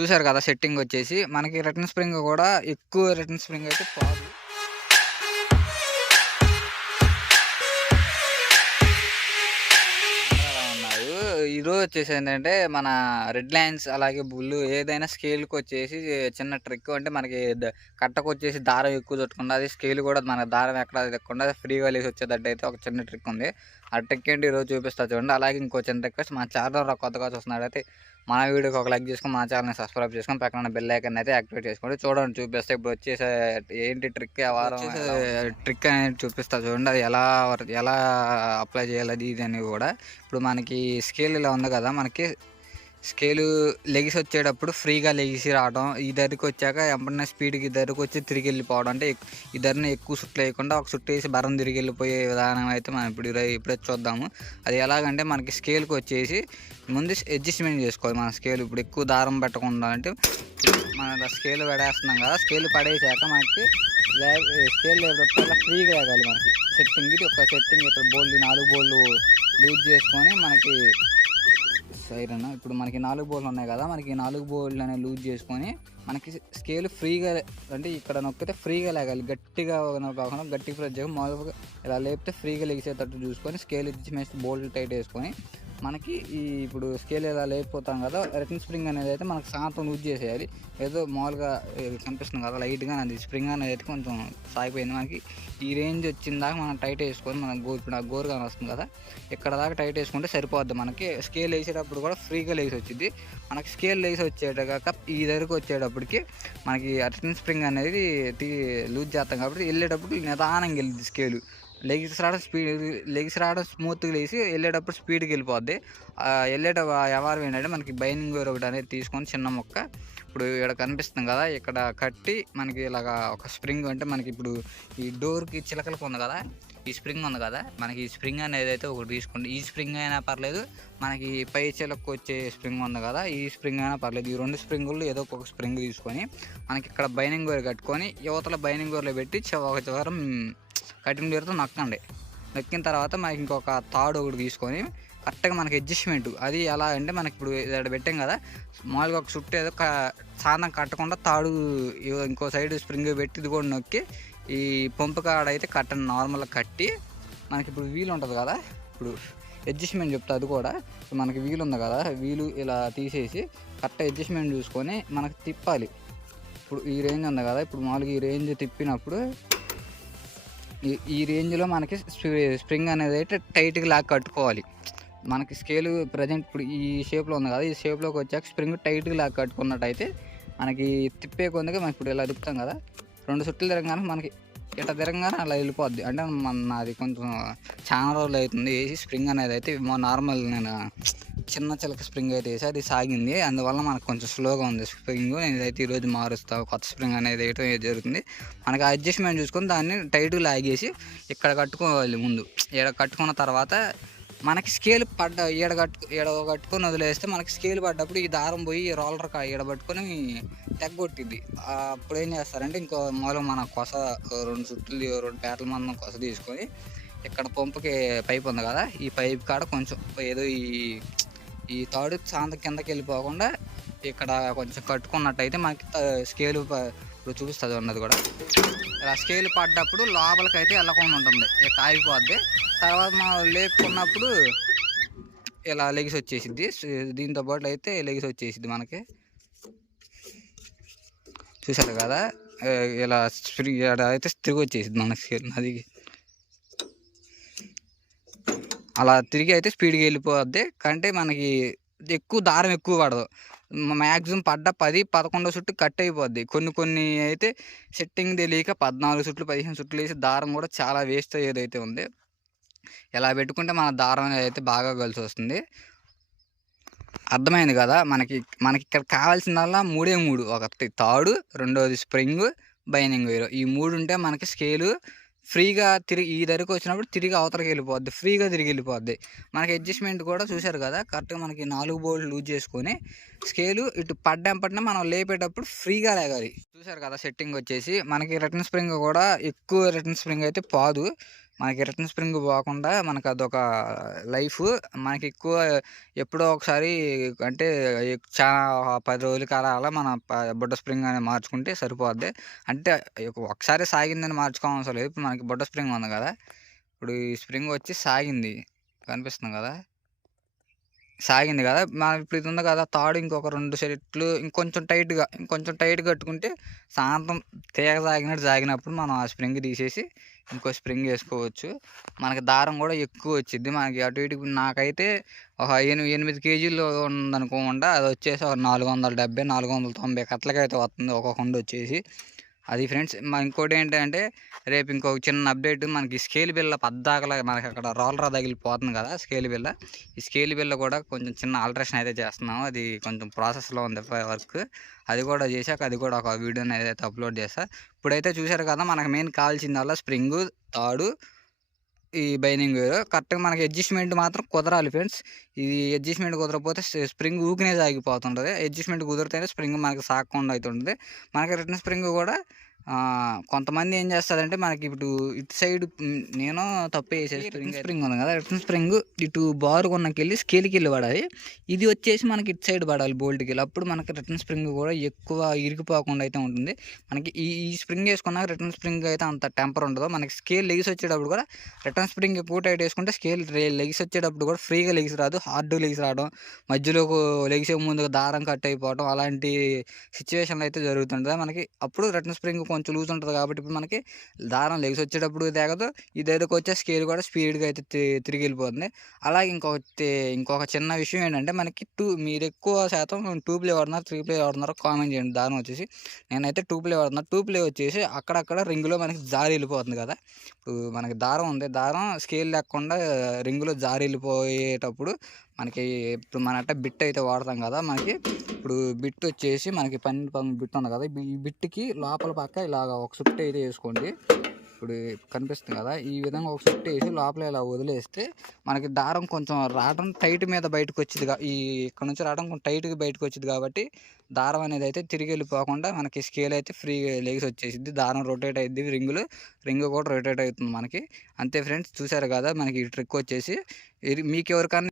చూసారు కదా సెట్టింగ్ వచ్చేసి. మనకి రిటర్న్ స్ప్రింగ్ కూడా ఎక్కువ రిటర్న్ స్ప్రింగ్ అయితే పోదు. ఉన్నారు ఈరోజు వచ్చేసి ఏంటంటే మన రెడ్ లైన్స్ అలాగే బుల్ ఏదైనా స్కేల్కి వచ్చేసి చిన్న ట్రిక్ అంటే మనకి కట్టకొచ్చేసి కట్టకు వచ్చేసి దారం ఎక్కువ చుట్టకుండా అది స్కేల్ కూడా మన దారం ఎక్కడ తెక్కకుండా ఫ్రీగా లేసి వచ్చేటట్టు అయితే ఒక చిన్న ట్రిక్ ఉంది. ఆ ట్రిక్ ఏంటి ఈరోజు చూపిస్తా చూడండి. అలాగే ఇంకో చిన్న రిక్వెస్ట్ మన ఛానల్ కొత్తగా చూస్తున్నాడు అయితే మన వీడియోకి ఒక లైక్ చేసుకొని మన ఛానల్ని సబ్స్క్రైబ్ చేసుకొని పక్కన బెల్ ఐకన్ అయితే యాక్టివేట్ చేసుకోండి. చూడండి చూపిస్తే ఇప్పుడు వచ్చేసే ఏంటి ట్రిక్ వారం ట్రిక్ అనేది చూపిస్తా చూడండి అది ఎలా ఎలా అప్లై చేయాలి అది ఇది అని కూడా. ఇప్పుడు మనకి స్కేల్ ఇలా ఉంది కదా మనకి స్కేలు లెగిసి వచ్చేటప్పుడు ఫ్రీగా లెగిసి రావడం ఈ దగ్గరికి వచ్చాక వెంటనే స్పీడ్కి ఈ వచ్చి తిరిగి వెళ్ళిపోవడం. అంటే ఇద్దరిని ఈ ఎక్కువ సుట్లు వేయకుండా ఒక సుట్టు వేసి బరం తిరిగి వెళ్ళిపోయే విధానం అయితే మనం ఇప్పుడు ఇప్పుడే చూద్దాము. అది ఎలాగంటే మనకి స్కేల్కి వచ్చేసి ముందు అడ్జస్ట్మెంట్ చేసుకోవాలి మన స్కేల్. ఇప్పుడు ఎక్కువ దారం పెట్టకుండా అంటే మన స్కేల్ పడేస్తున్నాం కదా స్కేల్ పడేసాక మనకి స్కేల్ లేకపోతే ఫ్రీగా లేగాలి మనకి. సెట్టింగ్ ఇది ఒక సెట్టింగ్ ఇక్కడ బోల్డ్ నాలుగు బోల్డ్ లూజ్ చేసుకొని మనకి సైరన్ ఇప్పుడు మనకి నాలుగు బోర్లు ఉన్నాయి కదా మనకి నాలుగు బోర్లు అనేవి లూజ్ చేసుకొని మనకి స్కేల్ ఫ్రీగా అంటే ఇక్కడ నొక్కితే ఫ్రీగా లేగాలి. గట్టిగా కాకుండా గట్టిగా ప్రెస్ చేయక మామూలుగా ఇలా లేపితే ఫ్రీగా లెగిసేటట్టు చూసుకొని స్కేల్ ఇచ్చి బోల్డ్ టైట్ వేసుకొని మనకి ఈ ఇప్పుడు స్కేల్ ఇలా లేకపోతాం కదా రిటర్న్ స్ప్రింగ్ అనేది అయితే మనకి శాంతం యూజ్ చేసేయాలి. ఏదో మామూలుగా కనిపిస్తుంది కదా లైట్గా అది స్ప్రింగ్ అనేది అయితే కొంచెం సాగిపోయింది మనకి. ఈ రేంజ్ వచ్చిన దాకా మనం టైట్ వేసుకొని మనం గోరు ఇప్పుడు ఆ గోరుగా వస్తుంది కదా ఇక్కడ దాకా టైట్ వేసుకుంటే సరిపోద్ది. మనకి స్కేల్ వేసేటప్పుడు కూడా ఫ్రీగా లేసి వచ్చింది మనకి స్కేల్ లేసి వచ్చేటగాక ఈ దగ్గరకు వచ్చేటప్పటికి మనకి రిటర్న్ స్ప్రింగ్ అనేది లూజ్ చేస్తాం కాబట్టి వెళ్ళేటప్పుడు నిదానంగా వెళ్ళింది స్కేలు. లెగ్స్ రావడం స్పీడ్ లెగ్స్ రావడం స్మూత్గా లేసి వెళ్ళేటప్పుడు స్పీడ్కి వెళ్ళిపోద్ది. వెళ్ళేటప్పుడు ఎవరు వ్యవహారం ఏంటంటే మనకి బైనింగ్ వేర్ ఒకటి అనేది తీసుకొని చిన్న మొక్క ఇప్పుడు ఇక్కడ కనిపిస్తుంది కదా ఇక్కడ కట్టి మనకి ఇలాగా ఒక స్ప్రింగ్ అంటే మనకి ఇప్పుడు ఈ డోర్కి చిలకలకు ఉంది కదా ఈ స్ప్రింగ్ ఉంది కదా మనకి ఈ స్ప్రింగ్ అనేది అయితే ఒకటి తీసుకోండి. ఈ స్ప్రింగ్ అయినా పర్లేదు మనకి పై చెలకు వచ్చే స్ప్రింగ్ ఉంది కదా ఈ స్ప్రింగ్ అయినా పర్లేదు. ఈ రెండు స్ప్రింగులు ఏదో ఒక స్ప్రింగ్ తీసుకొని మనకి ఇక్కడ బైనింగ్ వేర్ కట్టుకొని యువతల బైనింగ్ వేర్లో పెట్టి ఒక చివరం కటింగ్ వేర్తో నక్కండి. నక్కిన తర్వాత మనకి ఇంకొక తాడు ఒకటి తీసుకొని కరెక్ట్గా మనకి అడ్జస్ట్మెంట్. అది ఎలా అంటే మనకి ఇప్పుడు ఇక్కడ పెట్టాం కదా మామూలుగా ఒక చుట్టూ ఏదో సాధనం కట్టకుండా తాడు ఇంకో సైడ్ స్ప్రింగ్ పెట్టి ఇది కూడా నొక్కి ఈ పంపు కాడ అయితే కట్టను నార్మల్గా కట్టి మనకి ఇప్పుడు వీలు ఉంటుంది కదా? ఇప్పుడు అడ్జస్ట్మెంట్ చెప్తా అది కూడా. మనకి వీలు ఉంది కదా వీలు ఇలా తీసేసి కరెక్ట్ అడ్జస్ట్మెంట్ చూసుకొని మనకి తిప్పాలి. ఇప్పుడు ఈ రేంజ్ ఉంది కదా ఇప్పుడు మామూలుగా ఈ రేంజ్ తిప్పినప్పుడు ఈ ఈ రేంజ్లో మనకి స్ప్రింగ్ అనేది అయితే టైట్గా లాగ్ కట్టుకోవాలి. మనకి స్కేల్ ప్రజెంట్ ఇప్పుడు ఈ షేప్లో ఉంది కదా ఈ షేప్లోకి వచ్చాక స్ప్రింగ్ టైట్గా లాగ్ కట్టుకున్నట్టయితే మనకి తిప్పే కొందుగా మనకి ఇప్పుడు ఇలా తిప్పుతాం కదా రెండు చుట్టలు తిరగగానే మనకి ఇట్లా తిరగగానే అలా వెళ్ళిపోద్ది. అంటే మన నాది కొంచెం చాలా రోజులు అవుతుంది వేసి స్ప్రింగ్ అనేది అయితే మా నార్మల్ నేను చిన్న చిలక స్ప్రింగ్ అయితే వేసి అది సాగింది. అందువల్ల మనకు కొంచెం స్లోగా ఉంది స్ప్రింగ్. నేను ఇదైతే ఈరోజు మారుస్తా. కొత్త స్ప్రింగ్ అనేది వేయటం ఇది జరుగుతుంది. మనకి అడ్జస్ట్మెంట్ చూసుకొని దాన్ని టైట్గా లాగేసి ఇక్కడ కట్టుకోవాలి ముందు. ఇక్కడ కట్టుకున్న తర్వాత మనకి స్కేల్ పడ్డ ఈడ కట్టు ఈడ కట్టుకొని వదిలేస్తే మనకి స్కేల్ పడ్డప్పుడు ఈ దారం పోయి ఈ రోలర్ కా ఈడ పట్టుకొని తెగ్గొట్టిద్ది. అప్పుడు ఏం చేస్తారంటే ఇంకో మూలం మన కొస రెండు చుట్టలు రెండు పేటల మందం కొస తీసుకొని ఇక్కడ పంపుకి పైప్ ఉంది కదా ఈ పైప్ కాడ కొంచెం ఏదో ఈ ఈ తాడు చాంత కిందకి వెళ్ళిపోకుండా ఇక్కడ కొంచెం కట్టుకున్నట్టయితే మనకి స్కేలు ఇప్పుడు చూపిస్తుంది ఉన్నది కూడా. ఇలా స్కేల్ పడ్డప్పుడు లోపలికైతే వెళ్ళకుండా ఉంటుంది. ఇక ఆగిపోద్ది తర్వాత మనం లేపుకున్నప్పుడు ఇలా లెగిసి వచ్చేసిద్ది. దీంతో పాటు అయితే లెగిసి వచ్చేసిద్ది మనకి. చూసారు కదా? ఇలా స్ప్రీ- అయితే తిరిగి వచ్చేసింది మనకి స్కేల్ అది అలా తిరిగి అయితే స్పీడ్గా వెళ్ళిపోద్ది. కంటే మనకి ఎక్కువ దారం ఎక్కువ పడదు. మ్యాక్సిమం పడ్డ పది పదకొండో చుట్టు కట్ అయిపోద్ది. కొన్ని కొన్ని అయితే సెట్టింగ్ తెలియక పద్నాలుగు చుట్లు పదిహేను చుట్లు వేసి దారం కూడా చాలా వేస్ట్ అయ్యేదైతే ఉంది. ఇలా పెట్టుకుంటే మన దారం అనేది అయితే బాగా కలిసి వస్తుంది. అర్థమైంది కదా? మనకి మనకి ఇక్కడ కావాల్సిందల్లా మూడే మూడు. ఒకటి తాడు రెండోది స్ప్రింగ్ బైనింగ్ వైర్. ఈ మూడు ఉంటే మనకి స్కేలు ఫ్రీగా తిరిగి ఈ ధరకు వచ్చినప్పుడు తిరిగి అవతలకి వెళ్ళిపోద్ది. ఫ్రీగా తిరిగి వెళ్ళిపోద్ది. మనకి అడ్జస్ట్మెంట్ కూడా చూశారు కదా కరెక్ట్గా మనకి నాలుగు బోల్ట్ లూజ్ చేసుకొని స్కేలు ఇటు పడ్డం పట్టిన మనం లేపేటప్పుడు ఫ్రీగా లేగాలి. చూశారు కదా సెట్టింగ్ వచ్చేసి. మనకి రిటర్న్ స్ప్రింగ్ కూడా ఎక్కువ రిటర్న్ స్ప్రింగ్ అయితే పాదు. మనకి రిటర్న్ స్ప్రింగ్ పోకుండా మనకు అదొక లైఫ్ మనకి ఎక్కువ ఎప్పుడో ఒకసారి అంటే చాలా పది రోజులకి అలా అలా మన ప- బుడ్డ స్ప్రింగ్ అనేది మార్చుకుంటే సరిపోద్ది. అంటే ఒకసారి సాగిందని మార్చుకోవాల్సిన లేదు. ఇప్పుడు మనకి బుడ్డ స్ప్రింగ్ ఉంది కదా. ఇప్పుడు ఈ స్ప్రింగ్ వచ్చి సాగింది. కనిపిస్తుంది కదా. సాగింది కదా. మన ఇప్పుడు ఇది ఉంది కదా. తాడు ఇంకొక రెండు సెట్లు ఇంకొంచెం టైట్గా ఇంకొంచెం టైట్ కట్టుకుంటే సాయంత్రం తీగ సాగినట్టు సాగినప్పుడు మనం ఆ స్ప్రింగ్ తీసేసి ఇంకో స్ప్రింగ్ వేసుకోవచ్చు. మనకి దారం కూడా ఎక్కువ వచ్చింది మనకి అటు ఇటు నాకైతే ఒక ఎనిమిది ఎనిమిది కేజీలు ఉందనుకోకుండా అది వచ్చేసి ఒక నాలుగు వందల డెబ్బై నాలుగు వందల తొంభై కట్లకైతే వస్తుంది. ఒక కొండ వచ్చేసి అది ఫ్రెండ్స్ మా ఇంకోటి ఏంటంటే రేపు ఇంకొక చిన్న అప్డేట్ మనకి స్కేల్ బిల్ల పద్దాకలా మనకి అక్కడ రోలరా తగిలిపోతుంది కదా స్కేల్ బిల్ల. ఈ స్కేల్ బిల్ల కూడా కొంచెం చిన్న ఆల్టరేషన్ అయితే చేస్తున్నాము. అది కొంచెం ప్రాసెస్లో ఉంది వర్క్. అది కూడా చేశాక అది కూడా ఒక వీడియోని అయితే అప్లోడ్ చేస్తా. ఇప్పుడైతే చూశారు కదా మనకు మెయిన్ కావాల్సిందల్లా స్ప్రింగ్ తాడు ఈ బైనింగ్ కరెక్ట్గా మనకి అడ్జస్ట్మెంట్ మాత్రం కుదరాలి ఫ్రెండ్స్. ఇది అడ్జస్ట్మెంట్ కుదరకపోతే స్ప్రింగ్ ఊకినే సాగిపోతుంటుంది. అడ్జస్ట్మెంట్ కుదిరితేనే స్ప్రింగ్ మనకి సాగకుండా అవుతుంటుంది మనకి రిటర్న్ స్ప్రింగ్ కూడా కొంతమంది ఏం చేస్తారంటే మనకి ఇప్పుడు ఇటు సైడ్ నేను తప్పు వేసేది స్ప్రింగ్ స్ప్రింగ్ ఉంది కదా రిటర్న్ స్ప్రింగ్ ఇటు బారు కొన్నకి వెళ్ళి స్కేల్కి వెళ్ళి పడాలి. ఇది వచ్చేసి మనకి ఇటు సైడ్ పడాలి బోల్ట్కి వెళ్ళి. అప్పుడు మనకి రిటర్న్ స్ప్రింగ్ కూడా ఎక్కువ ఇరిగిపోకుండా అయితే ఉంటుంది. మనకి ఈ ఈ స్ప్రింగ్ వేసుకున్నాక రిటర్న్ స్ప్రింగ్ అయితే అంత టెంపర్ ఉండదు. మనకి స్కేల్ లెగిసి వచ్చేటప్పుడు కూడా రిటర్న్ స్ప్రింగ్ ఎక్కువ టైట్ వేసుకుంటే స్కేల్ లెగిసి వచ్చేటప్పుడు కూడా ఫ్రీగా లెగిసి రాదు హార్డ్ లెగిసి రావడం మధ్యలో లెగిసే ముందు దారం కట్ అయిపోవడం అలాంటి సిచ్యువేషన్లు అయితే జరుగుతుంటుంది. మనకి అప్పుడు రిటర్న్ స్ప్రింగ్ కొంచెం లూజ్ ఉంటుంది కాబట్టి ఇప్పుడు మనకి దారం లెగ్స్ వచ్చేటప్పుడు తెగదు. ఇదేదోకి వచ్చే స్కేల్ కూడా స్పీడ్గా అయితే తి- తిరిగి వెళ్ళిపోతుంది. అలాగే ఇంకొక ఇంకొక చిన్న విషయం ఏంటంటే మనకి టూ మీరు ఎక్కువ శాతం టూ ప్లే వాడుతున్నారు త్రీ ప్లే వాడుతున్నారు కామెంట్ చేయండి దారం వచ్చేసి. నేనైతే టూ ప్లే వాడుతున్నా టూ ప్లే వచ్చేసి అక్కడక్కడ రింగులో మనకి జారి వెళ్ళిపోతుంది కదా. ఇప్పుడు మనకి దారం ఉంది దారం స్కేల్ లేకుండా రింగులో జారి వెళ్ళిపోయేటప్పుడు మనకి ఇప్పుడు మన అంటే బిట్ అయితే వాడతాం కదా మనకి. ఇప్పుడు బిట్ వచ్చేసి మనకి పన్నెండు పన్నెండు బిట్ ఉంది కదా. ఈ బిట్కి లోపల పక్క ఇలాగ ఒక సుట్టు అయితే వేసుకోండి. ఇప్పుడు కనిపిస్తుంది కదా ఈ విధంగా ఒక సుట్టు వేసి లోపల ఇలా వదిలేస్తే మనకి దారం కొంచెం రావడం టైట్ మీద బయటకు వచ్చింది ఈ ఇక్కడ నుంచి రావడం కొంచెం టైట్గా బయటకు వచ్చింది కాబట్టి దారం అనేది అయితే తిరిగి వెళ్ళిపోకుండా మనకి స్కేల్ అయితే ఫ్రీ లెగ్స్ వచ్చేసింది దారం రొటేట్ అయింది రింగులు రింగ్ కూడా రొటేట్ అవుతుంది మనకి. అంతే ఫ్రెండ్స్ చూసారు కదా మనకి ఈ ట్రిక్ వచ్చేసి. మీకు ఎవరికన్నా